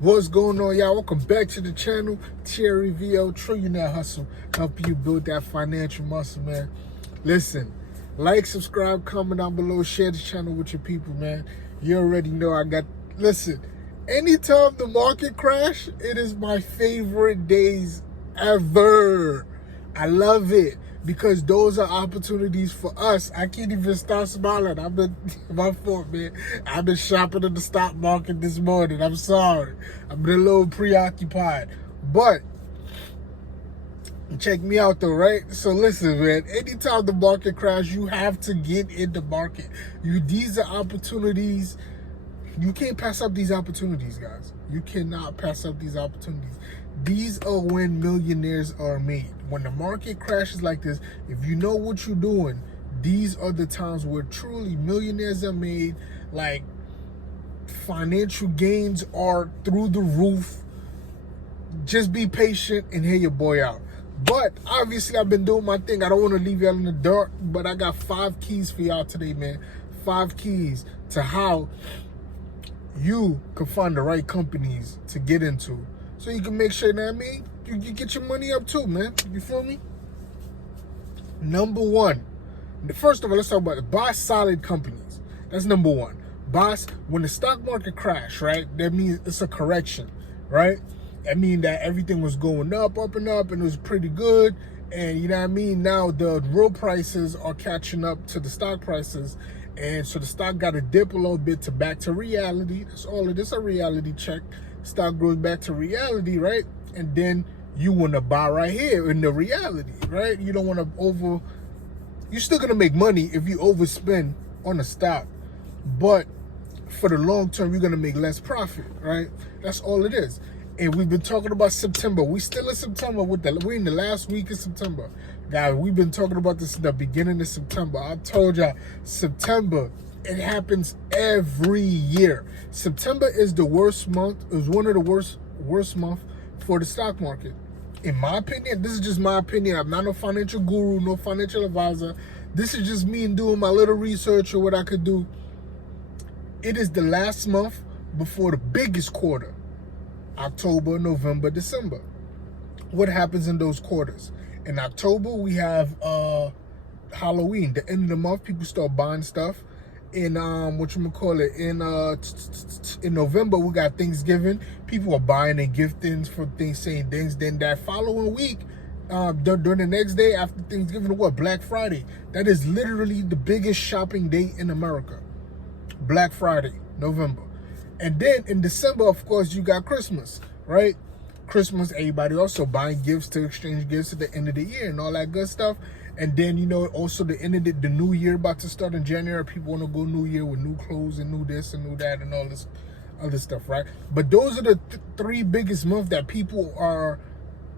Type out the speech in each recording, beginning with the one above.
What's going on, y'all? Welcome back to the channel. Thierry VO, Trillionaire Hustle, helping you build that financial muscle, man. Listen, like, subscribe, comment down below, share the channel with your people, man. You already know listen, anytime the market crash, it is my favorite days ever. I love it because those are opportunities for us. I can't even stop smiling. My fault, man. I've been shopping in the stock market this morning. I'm sorry. I've been a little preoccupied. But check me out though, right? So listen, man, anytime the market crash, you have to get in the market. These are opportunities. You can't pass up these opportunities, guys. You cannot pass up these opportunities. These are when millionaires are made. When the market crashes like this, if you know what you're doing, these are the times where truly millionaires are made. Like, financial gains are through the roof. Just be patient and hear your boy out. But obviously, I've been doing my thing. I don't want to leave y'all in the dark, but I got 5 keys for y'all today, man. 5 keys to how you can find the right companies to get into, so you can make sure that, you get your money up too, man. You feel me? Number 1, first of all, let's talk about it. Buy solid companies. That's number 1. When the stock market crash, right? That means it's a correction, right? That means that everything was going up, and it was pretty good. And you know what I mean? Now the real prices are catching up to the stock prices. And so the stock got to dip a little bit to back to reality. That's all it is, a reality check. Stock goes back to reality, right? And then you want to buy right here in the reality, right? You don't want to you're still going to make money if you overspend on a stock. But for the long term, you're going to make less profit, right? That's all it is. And we've been talking about September. We still in September we're in the last week of September. Guys, we've been talking about this in the beginning of September. I told y'all, September, it happens every year. September is the worst month. It was one of the worst month for the stock market. In my opinion, this is just my opinion. I'm not no financial guru, no financial advisor. This is just me and doing my little research or what I could do. It is the last month before the biggest quarter. October, November, December. What happens in those quarters? In October, we have Halloween. The end of the month, people start buying stuff. In in November, we got Thanksgiving. People are buying and gifting for things, saying things. Then that following week, during the next day after Thanksgiving, Black Friday. That is literally the biggest shopping day in America. Black Friday, November. And then in December, of course, you got Christmas, right? Christmas, everybody also buying gifts to exchange gifts at the end of the year and all that good stuff. And then, also the end of the new year about to start in January. People want to go new year with new clothes and new this and new that and all this other stuff, right? But those are the 3 biggest months that people are,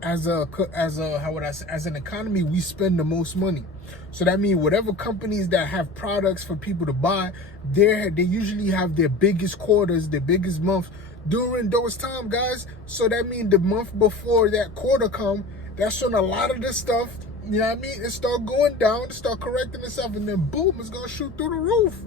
as an economy, we spend the most money. So that means whatever companies that have products for people to buy, they usually have their biggest quarters, their biggest months during those times, guys. So that means the month before that quarter come, that's when a lot of this stuff, it start going down, it start correcting itself, and then boom, it's gonna shoot through the roof.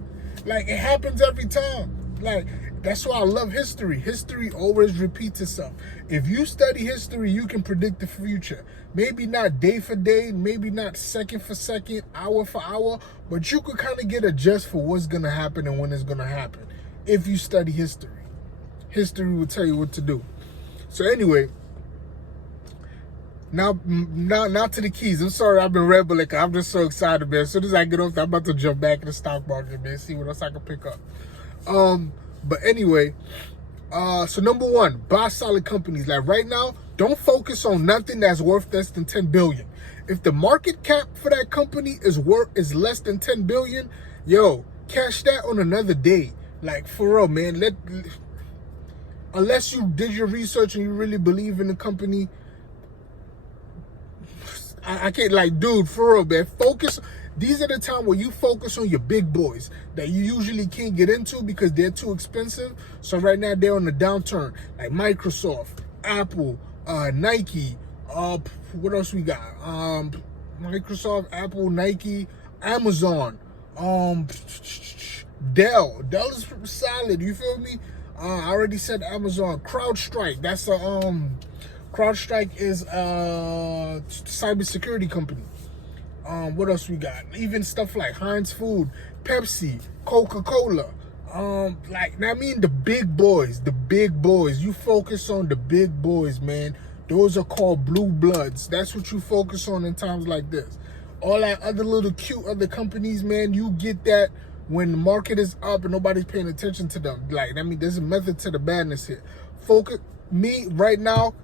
Like, it happens every time. Like, that's why I love history. History always repeats itself. If you study history, you can predict the future. Maybe not day for day, maybe not second for second, hour for hour, but you could kind of get a gist for what's going to happen and when it's going to happen if you study history. History will tell you what to do. So anyway, now to the keys. I'm sorry, I've been rambling. I'm just so excited, man. As soon as I get off, I'm about to jump back in the stock market, man. See what else I can pick up. But anyway, so number 1, buy solid companies. Like right now, don't focus on nothing that's worth less than 10 billion. If the market cap for that company is less than 10 billion, yo, cash that on another day. Like, for real, man. Unless you did your research and you really believe in the company, I can't, like, dude, for real, man. These are the time where you focus on your big boys that you usually can't get into because they're too expensive. So right now they're on the downturn, like Microsoft, Apple, Nike. What else we got? Microsoft, Apple, Nike, Amazon, Dell. Dell is solid. You feel me? I already said Amazon. CrowdStrike. That's a CrowdStrike is a cybersecurity company. What else we got? Even stuff like Heinz Food, Pepsi, Coca-Cola. Like, I mean, the big boys. You focus on the big boys, man. Those are called blue bloods. That's what you focus on in times like this. All that other little cute other companies, man, you get that when the market is up and nobody's paying attention to them. Like, I mean, there's a method to the madness here. Focus. Me, right now,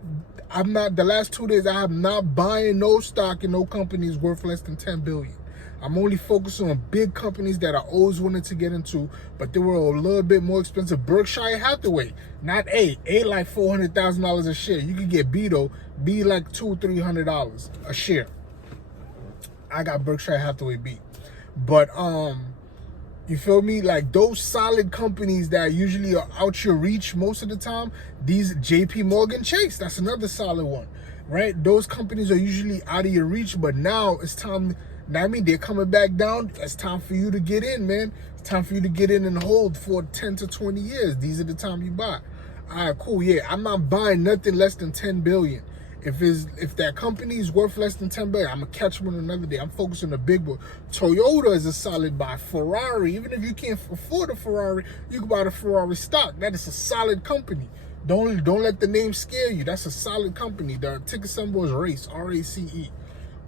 I'm not, the last 2 days, I am not buying no stock in no companies worth less than 10 billion. I'm only focusing on big companies that I always wanted to get into, but they were a little bit more expensive. Berkshire Hathaway, not A like $400,000 a share. You could get B though, B like $200-300 a share. I got Berkshire Hathaway B, but you feel me? Like those solid companies that usually are out your reach most of the time. These JP Morgan Chase, that's another solid one, right? Those companies are usually out of your reach, but now it's time. I mean, they're coming back down. It's time for you to get in, man. It's time for you to get in and hold for 10 to 20 years. These are the time you buy. All right, cool. Yeah, I'm not buying nothing less than 10 billion. If that company is worth less than 10 billion, I'm gonna catch them on another day. I'm focusing on the big boy. Toyota is a solid buy. Ferrari, even if you can't afford a Ferrari, you can buy the Ferrari stock. That is a solid company. Don't let the name scare you. That's a solid company. The ticker symbol is RACE, RACE. You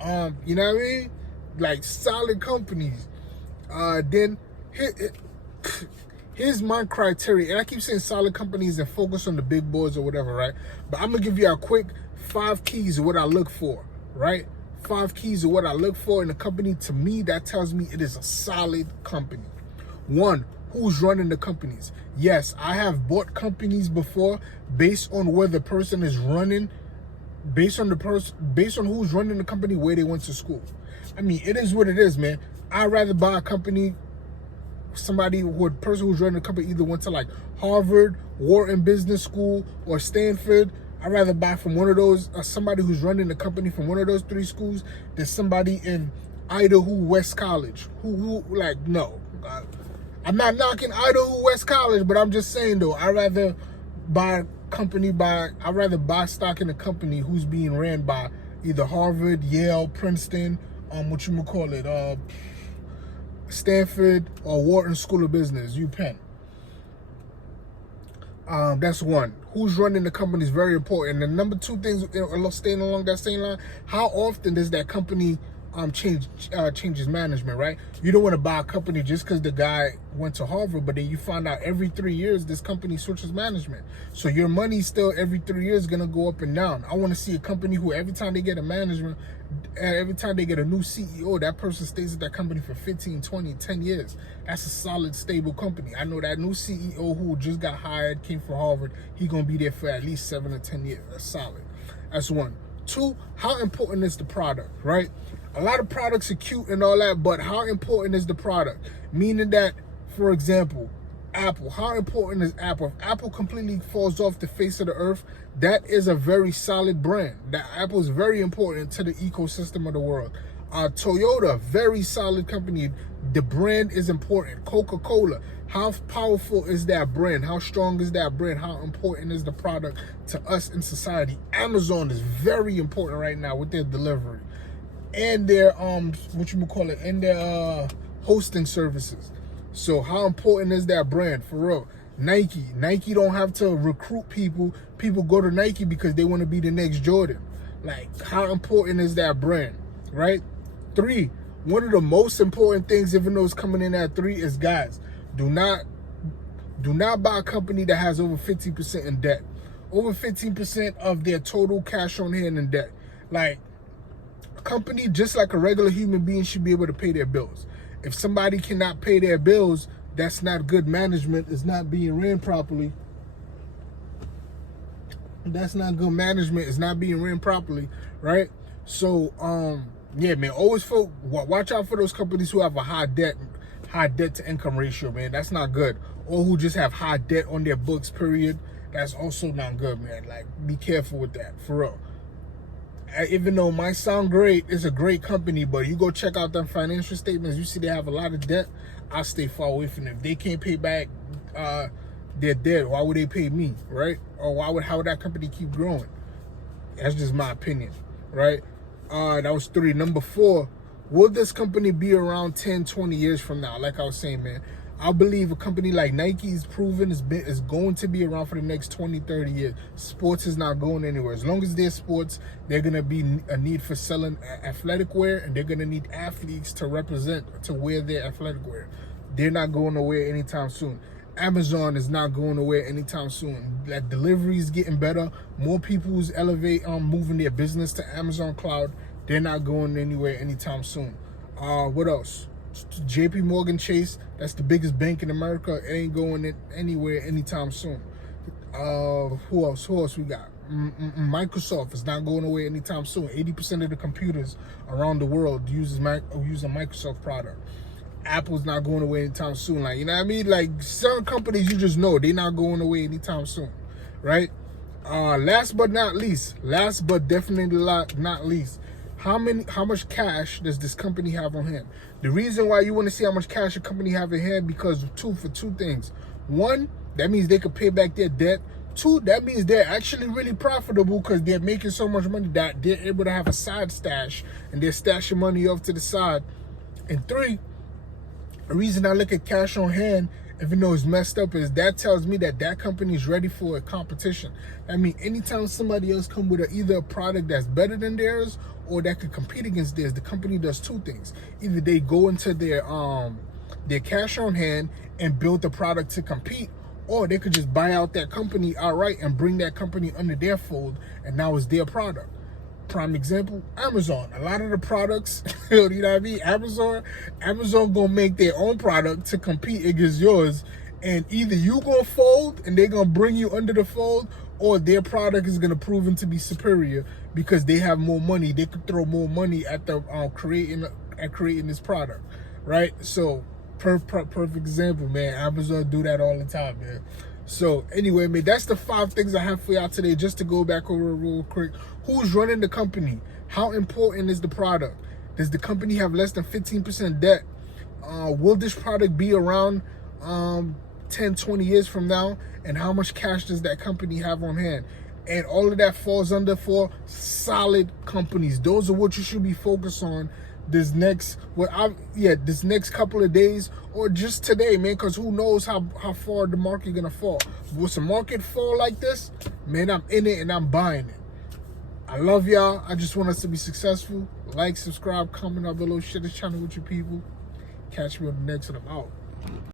know what I mean? Like solid companies. Then here's my criteria, and I keep saying solid companies and focus on the big boys or whatever, right? But I'm gonna give you a quick 5 keys of what I look for, right? 5 keys of what I look for in a company. To me, that tells me it is a solid company. 1, who's running the companies? Yes, I have bought companies before based on where the person is running, based on who's running the company, where they went to school. I mean, it is what it is, man. I'd rather buy a company, person who's running the company either went to like Harvard, Wharton Business School, or Stanford. I'd rather buy from one of those, somebody who's running the company from one of those 3 schools than somebody in Idaho West College. No. I'm not knocking Idaho West College, but I'm just saying though, I'd rather buy stock in a company who's being ran by either Harvard, Yale, Princeton, Stanford, or Wharton School of Business, UPenn. That's 1. Who's running the company is very important. And the number 2 things, staying along that same line, how often does that company changes management, right? You don't want to buy a company just because the guy went to Harvard, but then you find out every 3 years this company switches management. So your money still every 3 years is gonna go up and down. I want to see a company who every time they get a management, every time they get a new CEO, that person stays at that company for 15, 20, 10 years. That's a solid, stable company. I know that new CEO who just got hired, came from Harvard, he gonna be there for at least 7 or 10 years. That's solid. That's 1. 2, how important is the product, right? A lot of products are cute and all that, but how important is the product? Meaning that, for example, Apple. How important is Apple? If Apple completely falls off the face of the earth, that is a very solid brand. That Apple is very important to the ecosystem of the world. Toyota, very solid company. The brand is important. Coca-Cola, how powerful is that brand? How strong is that brand? How important is the product to us in society? Amazon is very important right now with their delivery and their and their hosting services. So how important is that brand for real? Nike don't have to recruit people. People go to Nike because they want to be the next Jordan. Like, how important is that brand, right? 3, one of the most important things, even though it's coming in at 3, is, guys, do not buy a company that has over 50% in debt. Over 15% of their total cash on hand in debt. Like, a company, just like a regular human being, should be able to pay their bills. If somebody cannot pay their bills, that's not good management. It's not being ran properly. That's not good management. It's not being ran properly, right? So, yeah, man, always watch out for those companies who have a high debt to income ratio, man. That's not good. Or who just have high debt on their books, period. That's also not good, man. Like, be careful with that, for real. Even though it might sound great, it's a great company, but you go check out them financial statements, you see they have a lot of debt, I'll stay far away from them. If they can't pay back they're dead. Why would they pay me, right? Or how would that company keep growing? That's just my opinion, right? That was 3. Number 4, will this company be around 10, 20 years from now? Like I was saying, man, I believe a company like Nike is proven is going to be around for the next 20, 30 years. Sports is not going anywhere. As long as there's sports, they're going to be a need for selling athletic wear, and they're going to need athletes to represent, to wear their athletic wear. They're not going away anytime soon. Amazon is not going away anytime soon. That delivery is getting better. More people who's moving their business to Amazon Cloud. They're not going anywhere anytime soon. What else? JP Morgan Chase, that's the biggest bank in America. It ain't going anywhere anytime soon. Who else we got? Microsoft is not going away anytime soon. 80% of the computers around the world use a Microsoft product. Apple's not going away anytime soon. Like, you know what I mean? Like, some companies you just know they're not going away anytime soon, right? Last but definitely not least, how much cash does this company have on hand? The reason why you want to see how much cash a company have in hand, because two things. 1, that means they could pay back their debt. 2, that means they're actually really profitable because they're making so much money that they're able to have a side stash and they're stashing money off to the side. And 3, the reason I look at cash on hand, even though it's messed up, is that tells me that company is ready for a competition. I mean, anytime somebody else come with either a product that's better than theirs or that could compete against theirs, the company does 2 things. Either they go into their cash on hand and build the product to compete, or they could just buy out that company outright and bring that company under their fold, and now it's their product. Prime example, Amazon. A lot of the products, you know what I mean? Amazon gonna make their own product to compete against yours, and either you gonna fold and they're gonna bring you under the fold, or their product is gonna prove to be superior because they have more money. They could throw more money at the creating this product, right? So perfect example, man. Amazon do that all the time, man. So anyway, man, that's the 5 things I have for y'all today. Just to go back over real quick. Who's running the company? How important is the product? Does the company have less than 15% debt? Will this product be around 10, 20 years from now? And how much cash does that company have on hand? And all of that falls under for solid companies. Those are what you should be focused on this next couple of days, or just today, man, because who knows how far the market gonna fall. Once the market fall like this, man, I'm in it and I'm buying it. I love y'all. I just want us to be successful. Like, subscribe, comment down below, share this channel with your people. Catch me on the next one. I'm out.